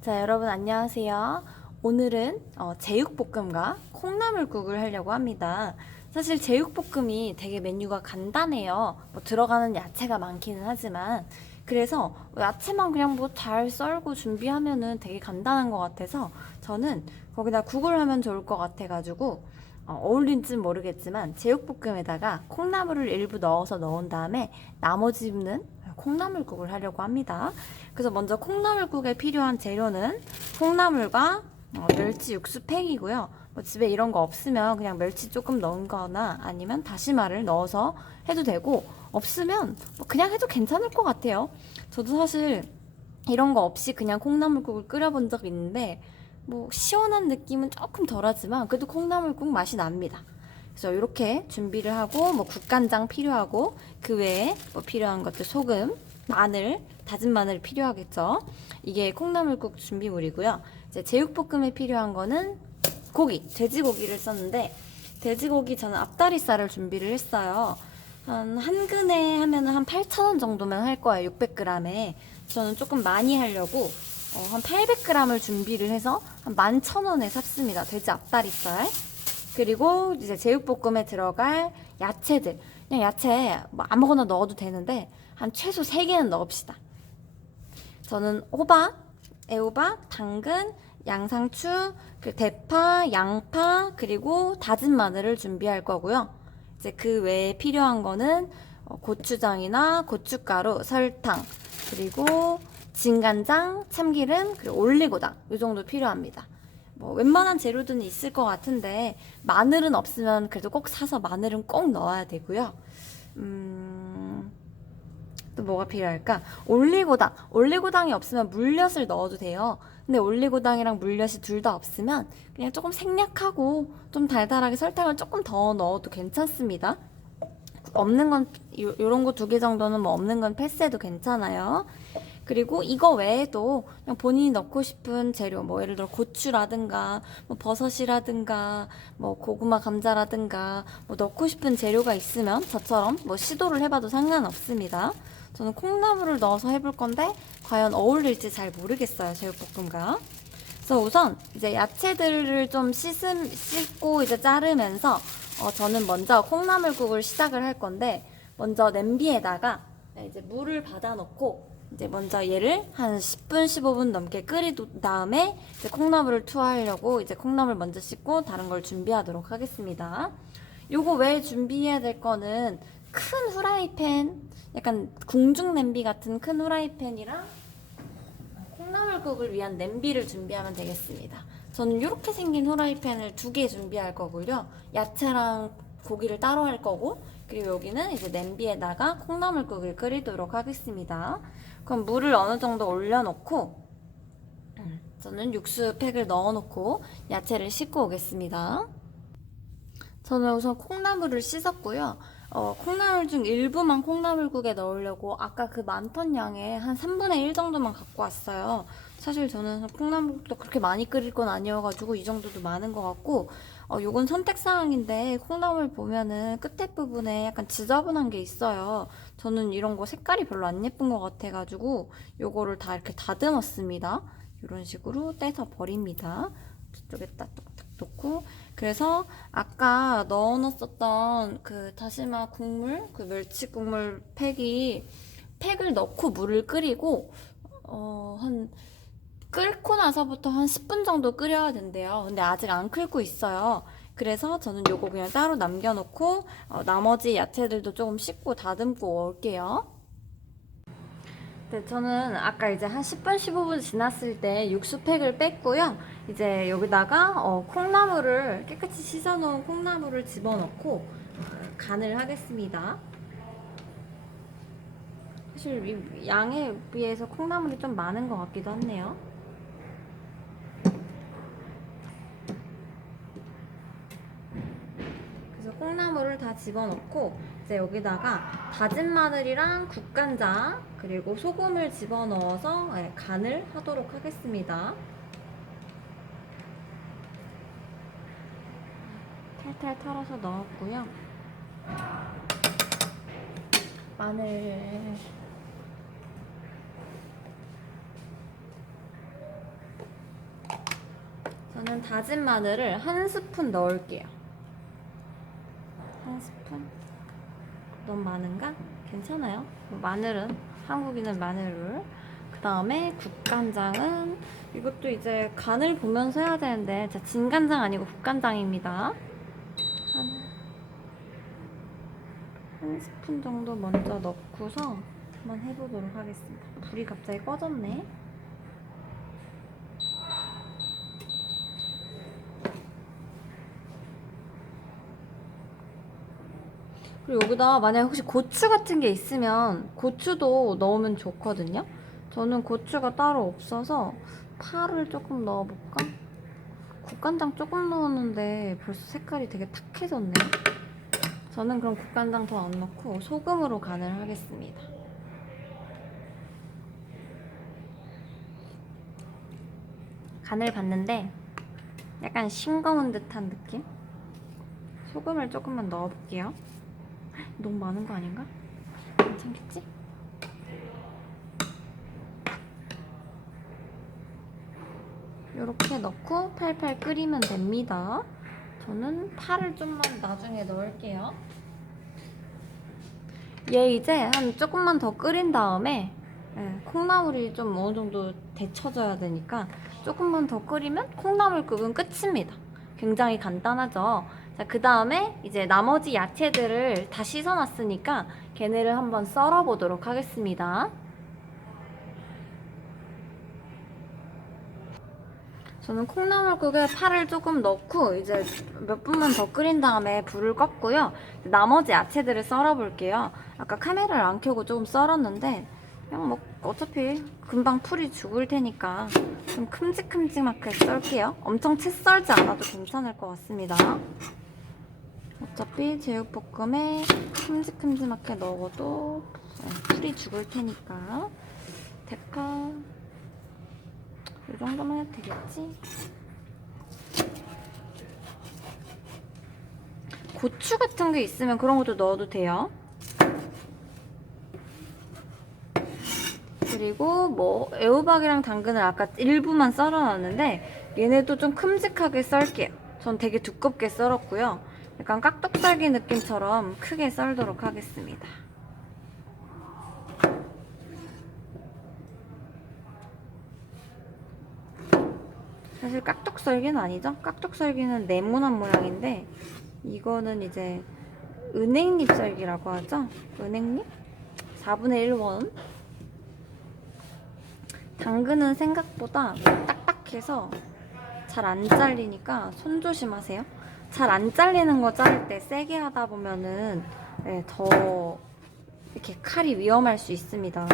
자, 여러분 안녕하세요. 오늘은 제육볶음과 콩나물국을 하려고 합니다. 사실 제육볶음이 되게 메뉴가 간단해요. 뭐 들어가는 야채가 많기는 하지만 그래서 야채만 그냥 뭐 잘 썰고 준비하면은 되게 간단한 것 같아서 저는 거기다 국을 하면 좋을 것 같아가지고 어울린지는 모르겠지만 제육볶음에다가 콩나물을 일부 넣어서 넣은 다음에 나머지는 콩나물국을 하려고 합니다. 그래서 먼저 콩나물국에 필요한 재료는 콩나물과 멸치 육수 팩이고요. 뭐 집에 이런 거 없으면 그냥 멸치 조금 넣은 거나 아니면 다시마를 넣어서 해도 되고, 없으면 뭐 그냥 해도 괜찮을 것 같아요. 저도 사실 이런 거 없이 그냥 콩나물국을 끓여본 적 있는데 뭐 시원한 느낌은 조금 덜하지만 그래도 콩나물국 맛이 납니다. 그래서 이렇게 준비를 하고, 뭐 국간장 필요하고 그 외에 뭐 필요한 것들 소금, 마늘, 다진 마늘 필요하겠죠. 이게 콩나물국 준비물이고요. 이제 제육볶음에 필요한 거는 고기, 돼지고기를 썼는데 돼지고기 저는 앞다리살을 준비를 했어요. 한 근에 하면은 한 8,000원 정도면 할 거예요. 600g에. 저는 조금 많이 하려고 한 800g을 준비를 해서 한 11,000원에 샀습니다. 돼지 앞다리살. 그리고 이제 제육볶음에 들어갈 야채들. 그냥 야채 뭐 아무거나 넣어도 되는데 한 최소 3개는 넣읍시다. 저는 호박, 애호박, 당근, 양상추, 그 대파, 양파, 그리고 다진 마늘을 준비할 거고요. 이제 그 외에 필요한 거는 고추장이나 고춧가루, 설탕, 그리고 진간장, 참기름, 그리고 올리고당 이 정도 필요합니다. 뭐 웬만한 재료들은 있을 것 같은데 마늘은 없으면 그래도 꼭 사서 마늘은 꼭 넣어야 되고요. 또 뭐가 필요할까? 올리고당. 올리고당이 없으면 물엿을 넣어도 돼요. 근데 올리고당이랑 물엿이 둘 다 없으면 그냥 조금 생략하고 좀 달달하게 설탕을 조금 더 넣어도 괜찮습니다. 없는 건 요런 거 2개 정도는 뭐 없는 건 패스해도 괜찮아요. 그리고 이거 외에도 그냥 본인이 넣고 싶은 재료, 뭐 예를 들어 고추라든가 뭐 버섯이라든가 뭐 고구마 감자라든가 뭐 넣고 싶은 재료가 있으면 저처럼 뭐 시도를 해봐도 상관없습니다. 저는 콩나물을 넣어서 해볼 건데 과연 어울릴지 잘 모르겠어요, 제육볶음과. 그래서 우선 이제 야채들을 좀 씻고 이제 자르면서 저는 먼저 콩나물국을 시작을 할 건데, 먼저 냄비에다가 이제 물을 받아 놓고 이제 먼저 얘를 한 10분 15분 넘게 끓인 다음에 이제 콩나물을 투하하려고 이제 콩나물 먼저 씻고 다른 걸 준비하도록 하겠습니다. 요거 외에 준비해야 될 거는 큰 후라이팬, 약간 궁중 냄비 같은 큰 후라이팬이랑 콩나물국을 위한 냄비를 준비하면 되겠습니다. 저는 이렇게 생긴 후라이팬을 2개 준비할 거고요. 야채랑 고기를 따로 할 거고, 그리고 여기는 이제 냄비에다가 콩나물국을 끓이도록 하겠습니다. 그럼 물을 어느 정도 올려놓고, 저는 육수팩을 넣어놓고 야채를 씻고 오겠습니다. 저는 우선 콩나물을 씻었고요. 콩나물 중 일부만 콩나물국에 넣으려고 아까 그 많던 양의 한 3분의 1 정도만 갖고 왔어요. 사실 저는 콩나물국도 그렇게 많이 끓일 건 아니어가지고 이 정도도 많은 것 같고, 요건 선택사항인데 콩나물 보면은 끝에 부분에 약간 지저분한 게 있어요. 저는 이런 거 색깔이 별로 안 예쁜 것 같아가지고 요거를 다 이렇게 다듬었습니다. 이런 식으로 떼서 버립니다. 저쪽에다 뚝딱 놓고, 그래서 아까 넣어놨었던 그 다시마 국물, 그 멸치 국물 팩을 넣고 물을 끓이고, 한 끓고 나서부터 한 10분 정도 끓여야 된대요. 근데 아직 안 끓고 있어요. 그래서 저는 요거 그냥 따로 남겨놓고 나머지 야채들도 조금 씻고 다듬고 올게요. 네, 저는 아까 이제 한 10분, 15분 지났을 때 육수팩을 뺐고요. 이제 여기다가 콩나물을 깨끗이 씻어놓은 콩나물을 집어넣고 간을 하겠습니다. 사실 이 양에 비해서 콩나물이 좀 많은 것 같기도 하네요. 그래서 콩나물을 다 집어넣고 이제 여기다가 다진 마늘이랑 국간장 그리고 소금을 집어넣어서 간을 하도록 하겠습니다. 탈탈 털어서 넣었고요. 마늘 저는 다진 마늘을 1스푼 넣을게요. 1스푼? 너무 많은가? 괜찮아요. 마늘은 한국인은 마늘을. 그 다음에 국간장은 이것도 이제 간을 보면서 해야 되는데 자, 진간장 아니고 국간장입니다. 한 스푼 정도 먼저 넣고서 한번 해보도록 하겠습니다. 불이 갑자기 꺼졌네. 그리고 여기다 만약에 혹시 고추 같은 게 있으면 고추도 넣으면 좋거든요. 저는 고추가 따로 없어서 파를 조금 넣어볼까? 국간장 조금 넣었는데 벌써 색깔이 되게 탁해졌네. 저는 그럼 국간장 더 안 넣고 소금으로 간을 하겠습니다. 간을 봤는데 약간 싱거운 듯한 느낌? 소금을 조금만 넣어볼게요. 너무 많은 거 아닌가? 괜찮겠지? 이렇게 넣고 팔팔 끓이면 됩니다. 저는 파를 좀만 나중에 넣을게요. 얘 이제 한 조금만 더 끓인 다음에 콩나물이 좀 어느 정도 데쳐져야 되니까 조금만 더 끓이면 콩나물국은 끝입니다. 굉장히 간단하죠? 자, 그 다음에 이제 나머지 야채들을 다 씻어놨으니까 걔네를 한번 썰어보도록 하겠습니다. 저는 콩나물국에 파를 조금 넣고 이제 몇 분만 더 끓인 다음에 불을 껐고요. 나머지 야채들을 썰어볼게요. 아까 카메라를 안 켜고 조금 썰었는데 그냥 뭐 어차피 금방 풀이 죽을 테니까 좀 큼직큼직하게 썰게요. 엄청 채 썰지 않아도 괜찮을 것 같습니다. 어차피 제육볶음에 큼직큼직하게 넣어도 풀이 죽을 테니까 대파 이 정도만 해도 되겠지? 고추 같은 게 있으면 그런 것도 넣어도 돼요. 그리고 뭐 애호박이랑 당근을 아까 일부만 썰어놨는데 얘네도 좀 큼직하게 썰게요. 전 되게 두껍게 썰었고요. 약간 깍둑썰기 느낌처럼 크게 썰도록 하겠습니다. 사실 깍둑썰기는 아니죠? 깍둑썰기는 네모난 모양인데 이거는 이제 은행잎 썰기라고 하죠? 은행잎? 4분의 1원. 당근은 생각보다 딱딱해서 잘 안 잘리니까 손 조심하세요. 잘 안 잘리는 거 자를 때 세게 하다 보면은 더 이렇게 칼이 위험할 수 있습니다.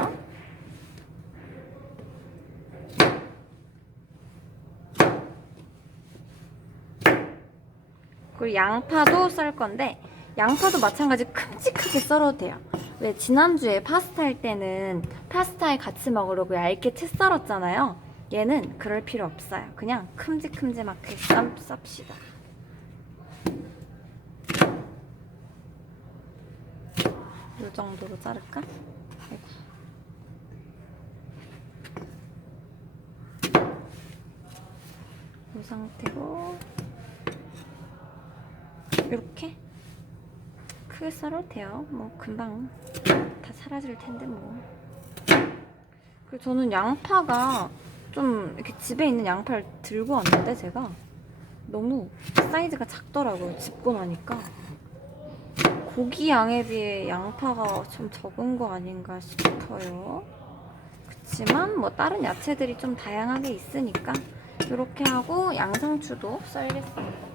그리고 양파도 썰 건데 양파도 마찬가지 큼직하게 썰어도 돼요. 왜 지난주에 파스타 할 때는 파스타에 같이 먹으려고 얇게 채 썰었잖아요. 얘는 그럴 필요 없어요. 그냥 큼직큼직하게 쌉시다. 이 정도로 자를까? 아이고. 이 상태로 이렇게 크게 썰어도 돼요. 뭐 금방 다 사라질 텐데 뭐. 그리고 저는 양파가 좀 이렇게 집에 있는 양파를 들고 왔는데 제가 너무 사이즈가 작더라고요. 집고 나니까. 고기 양에 비해 양파가 좀 적은 거 아닌가 싶어요. 그치만 뭐 다른 야채들이 좀 다양하게 있으니까 이렇게 하고 양상추도 썰겠습니다.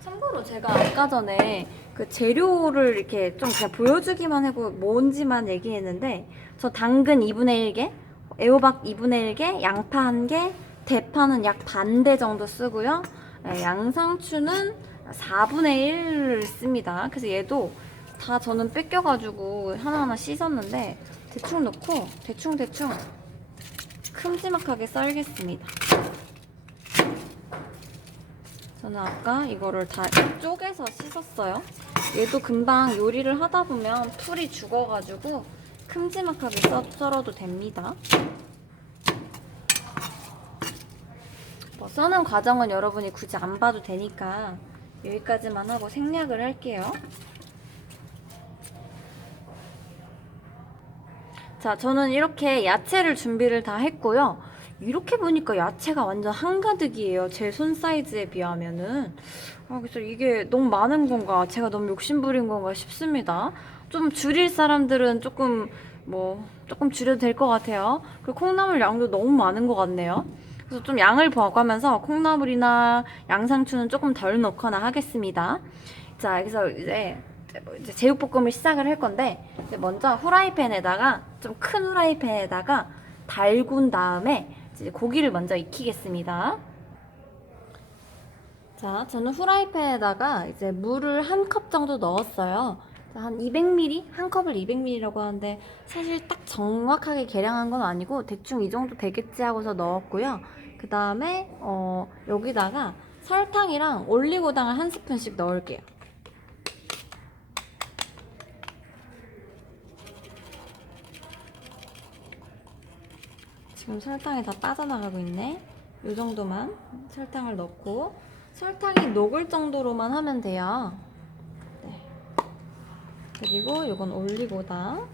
참고로 제가 아까 전에 그 재료를 이렇게 좀 그냥 보여주기만 하고 뭔지만 얘기했는데 저 당근 2분의 1개, 애호박 2분의 1개, 양파 1개, 대파는 약 반대 정도 쓰고요. 양상추는 4분의 1을 씁니다. 그래서 얘도 다 저는 뺏겨가지고 하나하나 씻었는데 대충 넣고 대충 큼지막하게 썰겠습니다. 저는 아까 이거를 다 쪼개서 씻었어요. 얘도 금방 요리를 하다 보면 풀이 죽어가지고 큼지막하게 썰어도 됩니다. 뭐 써는 과정은 여러분이 굳이 안 봐도 되니까 여기까지만 하고 생략을 할게요. 자, 저는 이렇게 야채를 준비를 다 했고요. 이렇게 보니까 야채가 완전 한가득이에요. 제 손 사이즈에 비하면은. 그래서 이게 너무 많은 건가, 제가 너무 욕심부린 건가 싶습니다. 좀 줄일 사람들은 조금 줄여도 될 것 같아요. 그리고 콩나물 양도 너무 많은 것 같네요. 그래서 좀 양을 봐가면서 콩나물이나 양상추는 조금 덜 넣거나 하겠습니다. 자, 여기서 이제 제육볶음을 시작을 할 건데, 먼저 후라이팬에다가, 좀 큰 후라이팬에다가 달군 다음에 이제 고기를 먼저 익히겠습니다. 자, 저는 후라이팬에다가 이제 물을 한 컵 정도 넣었어요. 한 200ml? 한 컵을 200ml라고 하는데 사실 딱 정확하게 계량한 건 아니고 대충 이 정도 되겠지 하고서 넣었고요. 그 다음에 여기다가 설탕이랑 올리고당을 한 스푼씩 넣을게요. 지금 설탕이 다 빠져나가고 있네. 이 정도만 설탕을 넣고 설탕이 녹을 정도로만 하면 돼요. 네. 그리고 이건 올리고당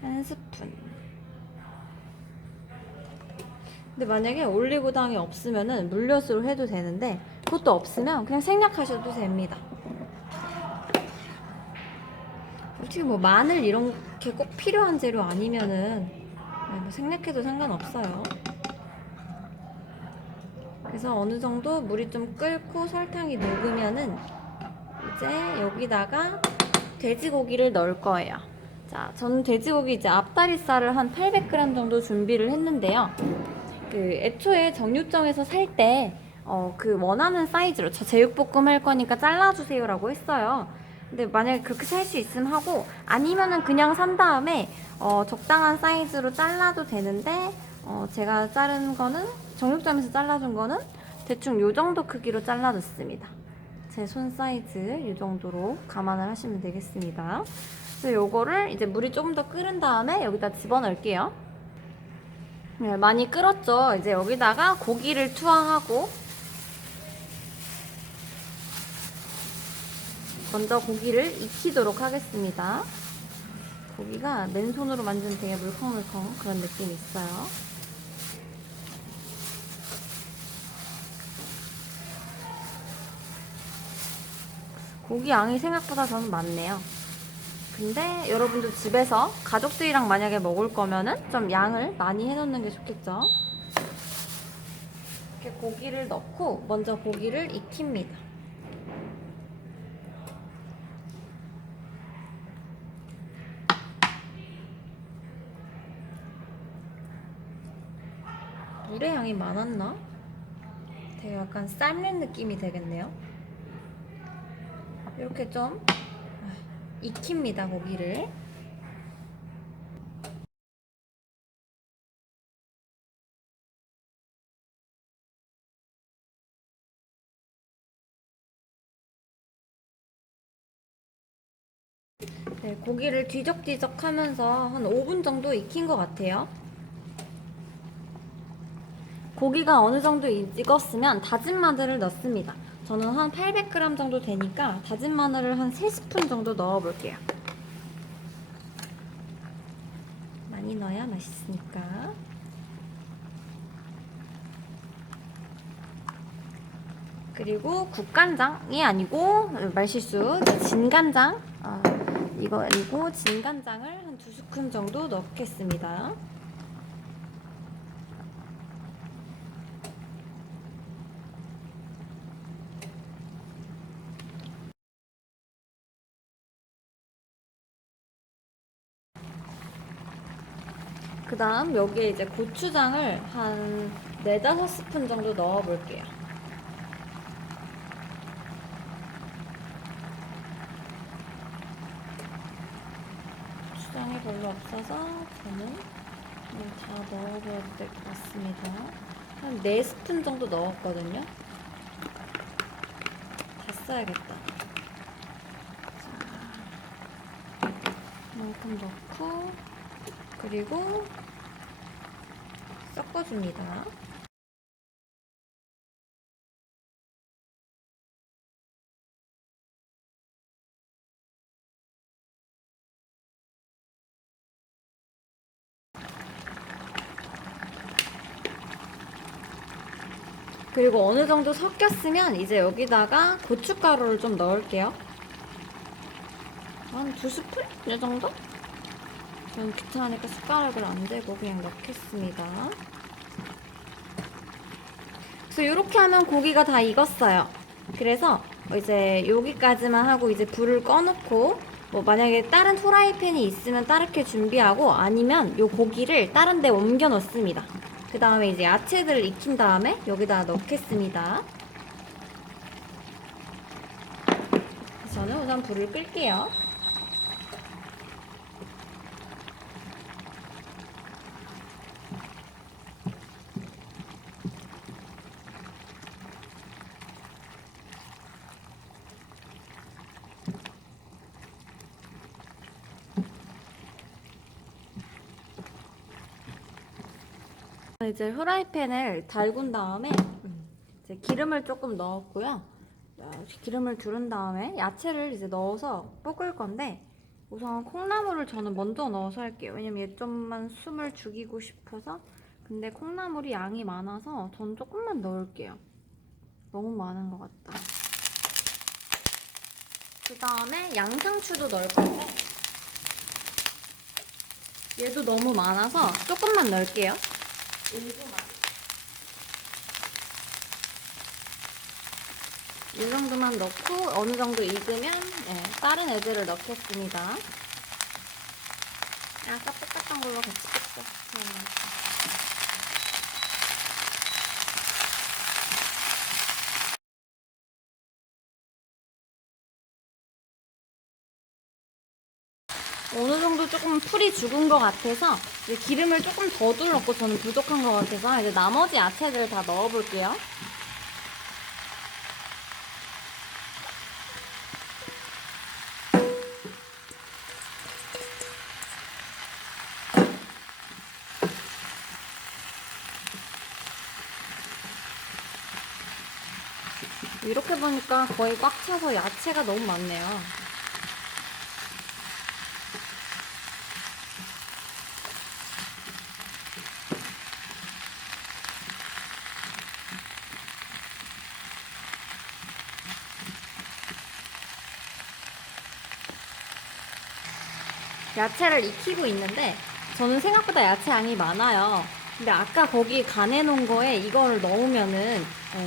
한 스푼. 근데 만약에 올리고당이 없으면은 물엿으로 해도 되는데 그것도 없으면 그냥 생략하셔도 됩니다. 솔직히 뭐 마늘 이런 게 꼭 필요한 재료 아니면은 뭐 생략해도 상관없어요. 그래서 어느 정도 물이 좀 끓고 설탕이 녹으면은 이제 여기다가 돼지고기를 넣을 거예요. 자, 저는 돼지고기 이제 앞다리살을 한 800g 정도 준비를 했는데요. 애초에 정육점에서 살 때 그 원하는 사이즈로 저 제육볶음 할 거니까 잘라주세요라고 했어요. 근데 만약에 그렇게 살 수 있으면 하고 아니면은 그냥 산 다음에 적당한 사이즈로 잘라도 되는데 제가 자른 거는 정육점에서 잘라준 거는 대충 요 정도 크기로 잘라줬습니다. 제 손 사이즈 이 정도로 감안을 하시면 되겠습니다. 그래서 요거를 이제 물이 조금 더 끓은 다음에 여기다 집어넣을게요. 네, 많이 끓었죠. 이제 여기다가 고기를 투하하고 먼저 고기를 익히도록 하겠습니다. 고기가 맨손으로 만지면 되게 물컹물컹 그런 느낌이 있어요. 고기 양이 생각보다 저는 많네요. 근데 여러분도 집에서 가족들이랑 만약에 먹을 거면은 좀 양을 많이 해놓는 게 좋겠죠. 이렇게 고기를 넣고 먼저 고기를 익힙니다. 물의 양이 많았나? 되게 약간 삶는 느낌이 되겠네요. 이렇게 좀 익힙니다, 고기를. 네, 고기를 뒤적뒤적 하면서 한 5분 정도 익힌 것 같아요. 고기가 어느 정도 익었으면 다진 마늘을 넣습니다. 저는 한 800g 정도 되니까 다진 마늘을 한 3스푼 정도 넣어볼게요. 많이 넣어야 맛있으니까. 그리고 국간장이 아니고 말실수 진간장 이거 아니고 진간장을 한 2스푼 정도 넣겠습니다. 그 다음 여기에 이제 고추장을 한 4, 5스푼 정도 넣어볼게요. 고추장이 별로 없어서 저는 다 넣어줘야 될 것 같습니다. 한 4스푼 정도 넣었거든요. 다 써야겠다. 자, 이만큼 넣고 그리고 섞어줍니다. 그리고 어느 정도 섞였으면 이제 여기다가 고춧가루를 좀 넣을게요. 한 2스푼? 이 정도? 저는 귀찮으니까 숟가락을 안 대고 그냥 넣겠습니다. 그래서 이렇게 하면 고기가 다 익었어요. 그래서 이제 여기까지만 하고 이제 불을 꺼놓고 뭐 만약에 다른 후라이팬이 있으면 다르게 준비하고 아니면 요 고기를 다른 데 옮겨 놓습니다. 그 다음에 이제 야채들을 익힌 다음에 여기다 넣겠습니다. 저는 우선 불을 끌게요. 이제 후라이팬을 달군 다음에 이제 기름을 조금 넣었고요. 기름을 두른 다음에 야채를 이제 넣어서 볶을 건데 우선 콩나물을 저는 먼저 넣어서 할게요. 왜냐면 얘 좀만 숨을 죽이고 싶어서. 근데 콩나물이 양이 많아서 전 조금만 넣을게요. 너무 많은 것 같다. 그 다음에 양상추도 넣을 건데 얘도 너무 많아서 조금만 넣을게요. 이 정도만 넣고 어느 정도 익으면 다른 애들을 넣겠습니다. 아까 볶았던 걸로 같이 볶자. 어느 정도 조금 풀이 죽은 것 같아서 이제 기름을 조금 더 둘렀고 저는 부족한 것 같아서 이제 나머지 야채들 다 넣어볼게요. 이렇게 보니까 거의 꽉 차서 야채가 너무 많네요. 야채를 익히고 있는데 저는 생각보다 야채 양이 많아요. 근데 아까 거기 간해 놓은 거에 이거를 넣으면은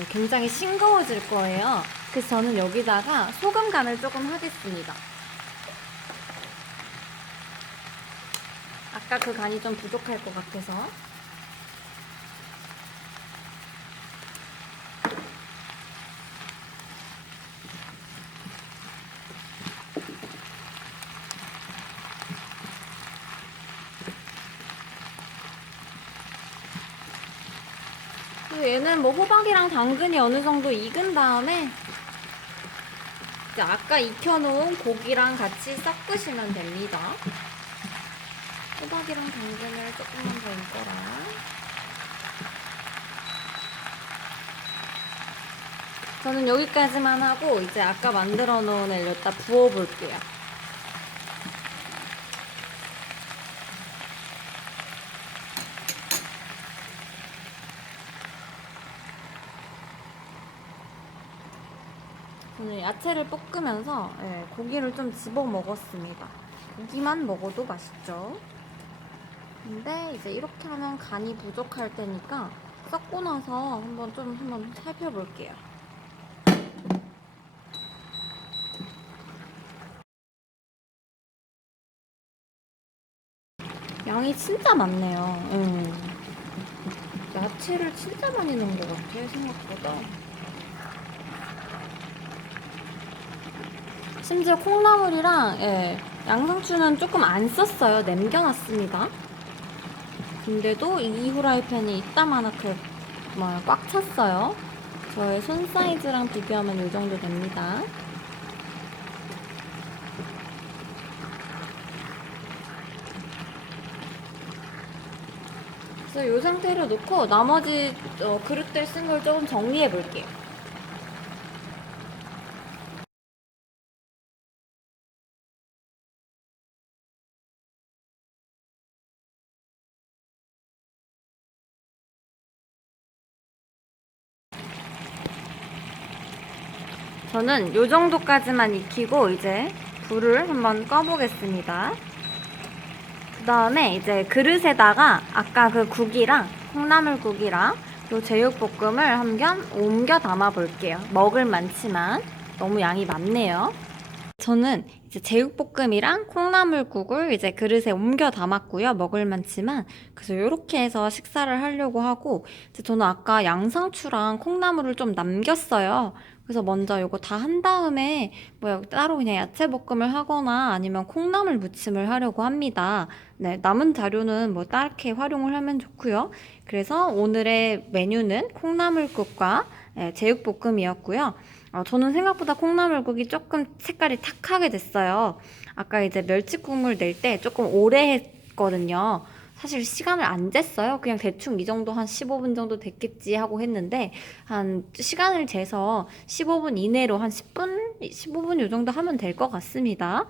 굉장히 싱거워질 거예요. 그래서 저는 여기다가 소금 간을 조금 하겠습니다. 아까 그 간이 좀 부족할 것 같아서. 얘는 뭐 호박이랑 당근이 어느 정도 익은 다음에 이제 아까 익혀놓은 고기랑 같이 섞으시면 됩니다. 호박이랑 당근을 조금만 더 익어라. 저는 여기까지만 하고 이제 아까 만들어 놓은 애를 여기다 부어 볼게요. 저는 야채를 볶으면서 고기를 좀 집어 먹었습니다. 고기만 먹어도 맛있죠. 근데 이제 이렇게 하면 간이 부족할 테니까 섞고 나서 한번 살펴볼게요. 양이 진짜 많네요. 야채를 진짜 많이 넣은 것 같아요, 생각보다. 심지어 콩나물이랑 양상추는 조금 안 썼어요. 남겨놨습니다. 근데도 이 후라이팬이 이따만하게 꽉 찼어요. 저의 손 사이즈랑 비교하면 이 정도 됩니다. 그래서 이 상태로 놓고 나머지 그릇들 쓴 걸 조금 정리해 볼게요. 저는 이 정도까지만 익히고 이제 불을 한번 꺼보겠습니다. 그 다음에 이제 그릇에다가 아까 그 국이랑 콩나물국이랑 요 제육볶음을 한 겸 옮겨 담아 볼게요. 먹을 만치만 너무 양이 많네요. 저는 이제 제육볶음이랑 콩나물국을 이제 그릇에 옮겨 담았고요. 먹을 만치만. 그래서 이렇게 해서 식사를 하려고 하고, 이제 저는 아까 양상추랑 콩나물을 좀 남겼어요. 그래서 먼저 이거 다 한 다음에 뭐 따로 그냥 야채볶음을 하거나 아니면 콩나물 무침을 하려고 합니다. 네, 남은 자료는 뭐 따르게 활용을 하면 좋고요. 그래서 오늘의 메뉴는 콩나물국과 제육볶음이었고요. 저는 생각보다 콩나물국이 조금 색깔이 탁하게 됐어요. 아까 이제 멸치국물 낼 때 조금 오래 했거든요. 사실 시간을 안 쟀어요. 그냥 대충 이 정도 한 15분 정도 됐겠지 하고 했는데 한 시간을 재서 15분 이내로 한 10분, 15분 요 정도 하면 될 것 같습니다.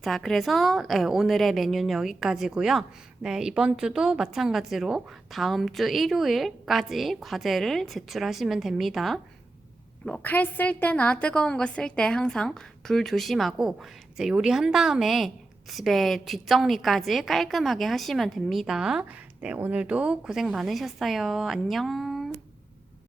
자, 그래서 오늘의 메뉴는 여기까지고요. 네, 이번 주도 마찬가지로 다음 주 일요일까지 과제를 제출하시면 됩니다. 뭐 칼 쓸 때나 뜨거운 거 쓸 때 항상 불 조심하고 이제 요리한 다음에 집에 뒷정리까지 깔끔하게 하시면 됩니다. 네, 오늘도 고생 많으셨어요. 안녕.